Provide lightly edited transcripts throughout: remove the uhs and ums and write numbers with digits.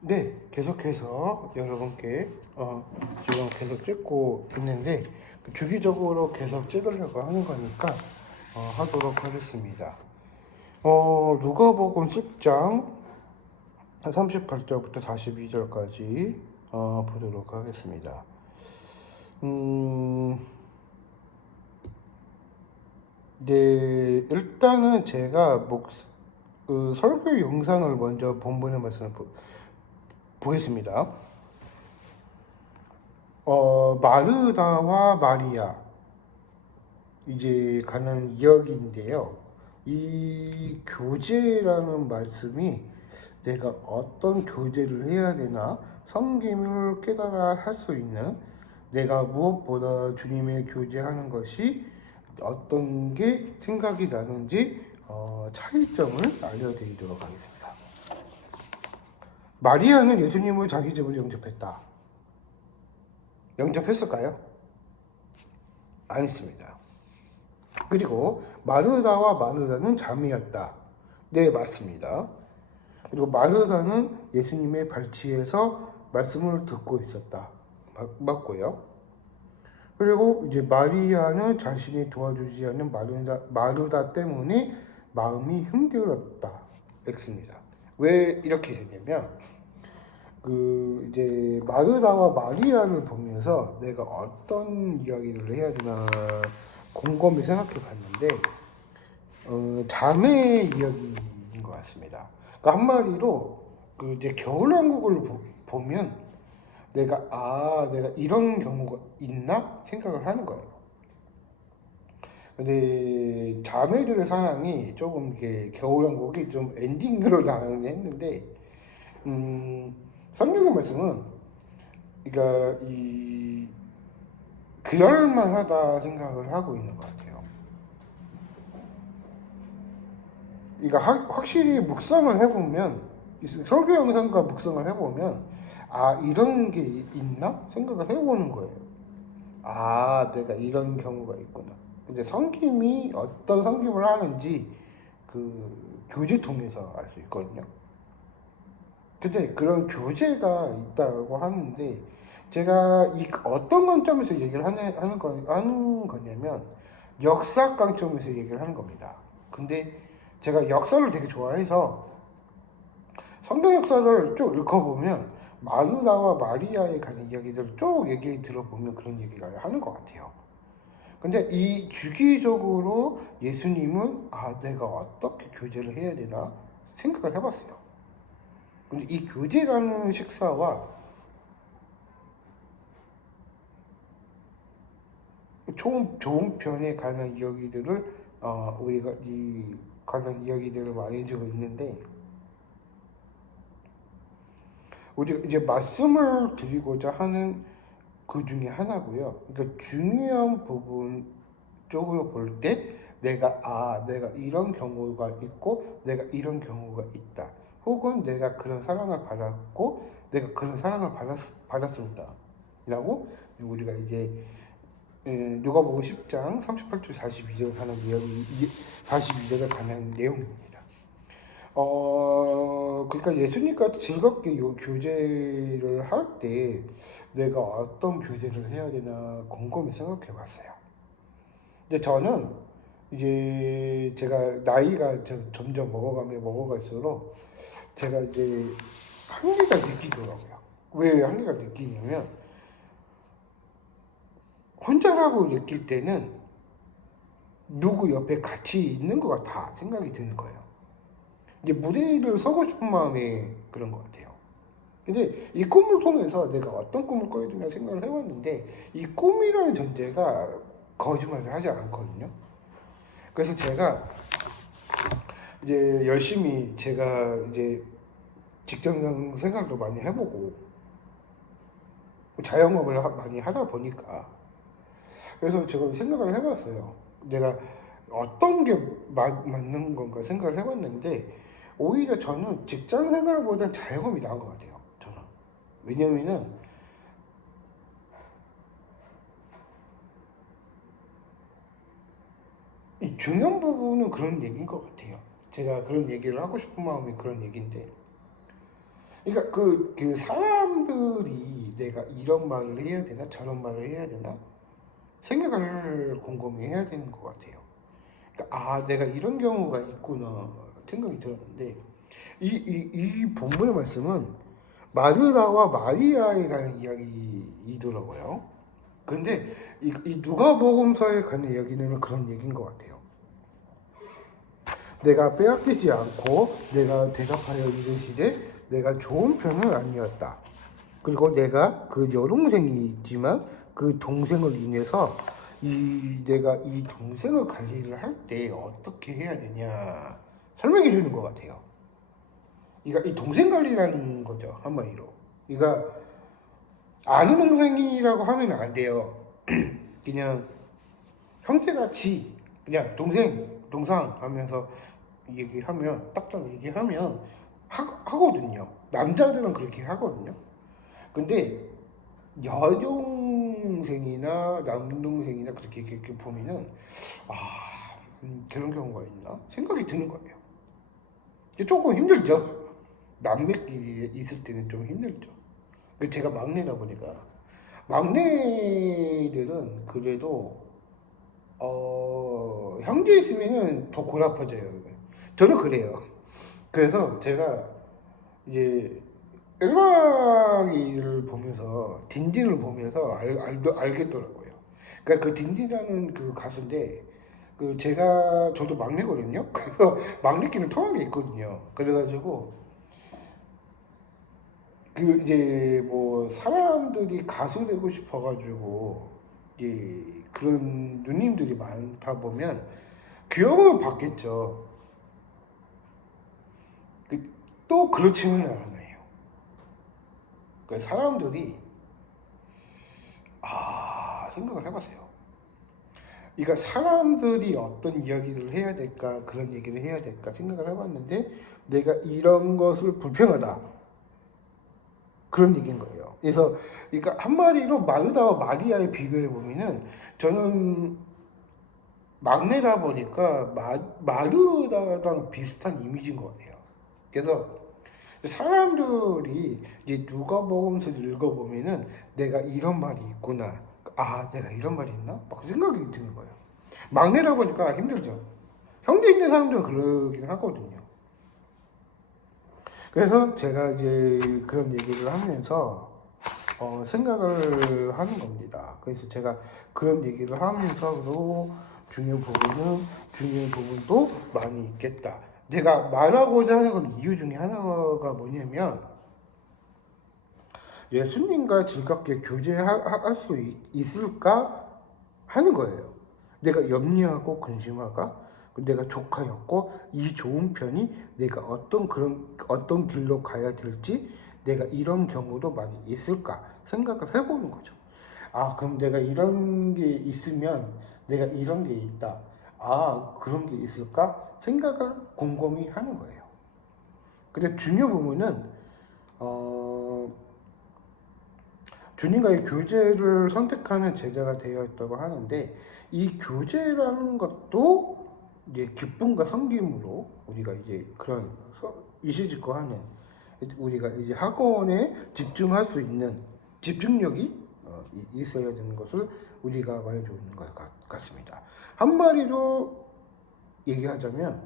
네, 계속해서 여러분께 지금 계속 찍고 있는데 주기적으로 계속 찍으려고 하는 거니까 하도록 하겠습니다. 누가복음 10장 38절부터 42절까지 보도록 하겠습니다. 네, 일단은 제가 설교 영상을 먼저 본문의 말씀을 보겠습니다. 마르다와 마리아 이제 가는 이야기인데요. 이 교제라는 말씀이 내가 어떤 교제를 해야 되나 성김을 깨달아 할 수 있는 내가 무엇보다 주님의 교제하는 것이 어떤 게 생각이 나는지 차이점을 알려드리도록 하겠습니다. 마리아는 예수님을 자기 집으로 영접했다. 영접했을까요? 안 했습니다. 그리고 마르다와 마르다는 자매였다. 네, 맞습니다. 그리고 마르다는 예수님의 발치에서 말씀을 듣고 있었다. 맞고요. 그리고 이제 마리아는 자신이 도와주지 않는 마르다 때문에 마음이 힘들었다. X입니다. 왜 이렇게 되냐면 이제 마르다와 마리아를 보면서 내가 어떤 이야기를 해야 되나 곰곰이 생각해 봤는데 자매 이야기인 것 같습니다. 그러니까 한마디로 이제 겨울왕국을 보면 내가 이런 경우가 있나 생각을 하는 거예요. 근데 자매들의 사랑이 조금 이게 겨울왕국이 좀 엔딩으로 나가긴 했는데 성경의 말씀은 그러니까 그럴만하다 생각을 하고 있는 것 같아요. 그러니까 확실히 묵상을 해보면 설교 영상과 묵상을 해보면 이런 게 있나 생각을 해보는 거예요. 내가 이런 경우가 있구나. 근데 성김이 어떤 성김을 하는지 교제 통해서 알 수 있거든요. 근데 그런 교제가 있다고 하는데 제가 어떤 관점에서 얘기를 하는 거냐면 역사 관점에서 얘기를 하는 겁니다. 근데 제가 역사를 되게 좋아해서 성경 역사를 쭉 읽어보면 마누다와 마리아에 관한 이야기들을 쭉 얘기 들어보면 그런 얘기가 하는 것 같아요. 근데 이 주기적으로 예수님은 내가 어떻게 교제를 해야 되나 생각을 해봤어요. 근데 이 교제라는 식사와 좋은 편에 관한 이야기들을 우리가 관한 이야기들을 많이 해주고 있는데 우리가 이제 말씀을 드리고자 하는 그 중에 하나고요. 그러니까 중요한 부분 쪽으로 볼 때 내가 이런 경우가 있고 내가 이런 경우가 있다. 혹은 내가 그런 사랑을 받았고 내가 그런 사랑을 받았습니다. 라고 우리가 이제 누가복음 10장 38절 42절 하는 이야기 42절에 관한 내용입니다. 그러니까 예수님과 즐겁게 교제를 할 때 내가 어떤 교제를 해야 되나 곰곰이 생각해 봤어요. 근데 저는 이제 제가 나이가 점점 먹어갈수록 제가 이제 한계가 느끼더라고요. 왜 한계가 느끼냐면 혼자라고 느낄 때는 누구 옆에 같이 있는 것 같아 생각이 드는 거예요. 이제 무대를 서고 싶은 마음이 그런 것 같아요. 근데 이 꿈을 통해서 내가 어떤 꿈을 꿔야 되나 생각을 해봤는데 이 꿈이라는 전제가 거짓말을 하지 않거든요. 그래서 제가 이제 열심히 제가 이제 직장 생활도 많이 해보고 자영업을 많이 하다 보니까 그래서 제가 생각을 해봤어요. 내가 어떤 게 맞는 건가 생각을 해봤는데 오히려 저는 직장 생활보다 자영업이 나은 것 같아요. 저는. 왜냐면은 이 중요한 부분은 그런 얘기인 것 같아요. 제가 그런 얘기를 하고 싶은 마음이 그런 얘기인데 그러니까 그 사람들이 내가 이런 말을 해야 되나 저런 말을 해야 되나 생각을 곰곰이 해야 되는 것 같아요. 그러니까 내가 이런 경우가 있구나 생각이 들었는데 이 본문의 말씀은 마르다와 마리아에 관한 이야기이더라고요. 근데 이 누가복음서에 관한 이야기는 그런 얘기인 것 같아요. 내가 빼앗기지 않고 내가 대답하여 이르시되 내가 좋은 편은 아니었다. 그리고 내가 그 여동생이 있지만 그 동생을 인해서 내가 이 동생을 관리를 할 때 어떻게 해야 되냐 설명해 주는 것 같아요. 그러니까 이 동생 관리라는 거죠 한마디로. 그러니까 아는 동생이라고 하면 안 돼요. 그냥 형제같이 그냥 동상 하면서 얘기하면 딱딱 얘기하면 하거든요. 남자들은 그렇게 하거든요. 근데 여동생이나 남동생이나 그렇게 보면은 그런 경우가 있나 생각이 드는 거예요. 조금 힘들죠. 남매끼리 있을 때는 좀 힘들죠. 제가 막내다 보니까 막내들은 그래도 형제 있으면은 더 골아파져요. 저는 그래요. 그래서 제가 이제 1박을 보면서 딘딘을 보면서 알겠더라고요. 그러니까 그 딘딘이라는 그 가수인데 저도 막내거든요. 그래서 막내끼는 통한 게 있거든요. 그래가지고 이제 뭐 사람들이 가수 되고 싶어가지고 이제 그런 누님들이 많다 보면 귀여움을 받겠죠. 또 그렇지는 않아요. 사람들이 생각을 해보세요. 그러니까 사람들이 어떤 이야기를 해야 될까 그런 얘기를 해야 될까 생각을 해봤는데 내가 이런 것을 불평하다 그런 얘기인 거예요. 그래서 그러니까 한마디로 마르다와 마리아에 비교해 보면은 저는 막내다 보니까 마르다랑 비슷한 이미지인 것 같아요. 그래서 사람들이 이제 누가복음서를 읽어보면은 내가 이런 말이 있구나. 내가 이런 말이 있나? 막 그 생각이 드는 거예요. 막내라 보니까 힘들죠. 형제 있는 사람들은 그러긴 하거든요. 그래서 제가 이제 그런 얘기를 하면서 생각을 하는 겁니다. 그래서 제가 그런 얘기를 하면서도 중요한 부분도 많이 있겠다. 내가 말하고자 하는 건 이유 중에 하나가 뭐냐면 예수님과 즐겁게 교제할 수 있을까 하는 거예요. 내가 염려하고 근심하가 내가 조카였고 이 좋은 편이 내가 어떤 길로 가야 될지 내가 이런 경우도 많이 있을까 생각을 해보는 거죠. 그럼 내가 이런 게 있으면 내가 이런 게 있다. 그런 게 있을까 생각을 곰곰이 하는 거예요. 근데 중요 부분은 어, 주님과의 교제를 선택하는 제자가 되어 있다고 하는데 이 교제라는 것도 이제 기쁨과 섬김으로 우리가 이제 그런 이시직고하는 우리가 이제 학원에 집중할 수 있는 집중력이 있어야 되는 것을 우리가 말해주는 것 같습니다. 한마디로 얘기하자면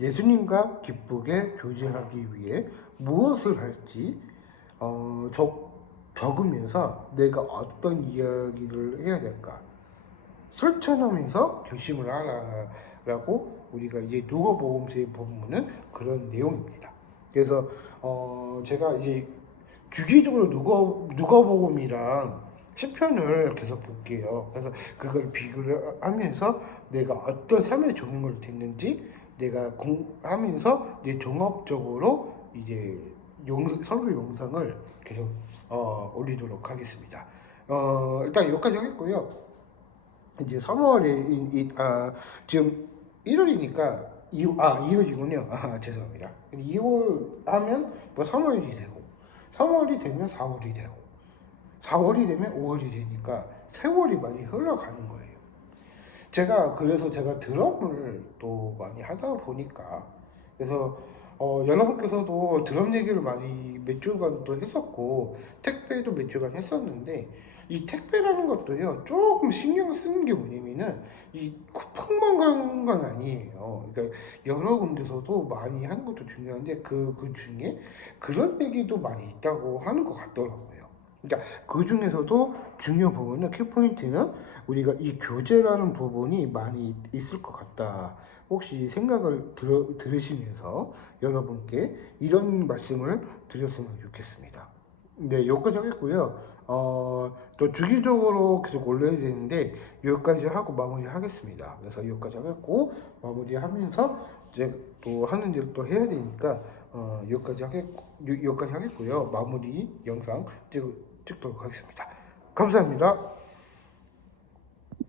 예수님과 기쁘게 교제하기 위해 무엇을 할지 적으면서 내가 어떤 이야기를 해야 될까 실천하면서 결심을 하라라고 우리가 이제 누가복음서에 보면은 그런 내용입니다. 그래서 제가 이제 주기적으로 누가복음이랑 시편을 계속 볼게요. 그래서 그걸 비교를 하면서 내가 어떤 삶의 적용을 됐는지 내가 하면서 이제 종합적으로 이제 설교 영상을 계속 올리도록 하겠습니다. 일단 여기까지 하겠고요. 이제 3월에 지금 1월이니까 2월이군요. 죄송합니다. 2월 하면 뭐 3월이 되고 3월이 되면 4월이 되고 4월이 되면 5월이 되니까 세월이 많이 흘러가는 거예요. 그래서 제가 드럼을 또 많이 하다 보니까 그래서 여러분께서도 드럼 얘기를 많이 몇 주간 또 했었고, 택배도 몇 주간 했었는데, 이 택배라는 것도요, 조금 신경 쓰는 게 뭐냐면은, 이 쿠팡만 가는 건 아니에요. 그러니까 여러 군데서도 많이 하는 것도 중요한데, 그 중에 그런 얘기도 많이 있다고 하는 것 같더라고요. 그러니까 그 중에서도 중요 부분은, 키포인트는 우리가 이 교재라는 부분이 많이 있을 것 같다. 혹시 생각을 들으시면서 여러분께 이런 말씀을 드렸으면 좋겠습니다. 네, 여기까지 하겠고요. 또 주기적으로 계속 올려야 되는데 여기까지 하고 마무리 하겠습니다. 그래서 여기까지 하겠고 마무리하면서 이제 또 하는 일을 또 해야 되니까 여기까지 하겠고요. 마무리 영상 찍도록 하겠습니다. 감사합니다.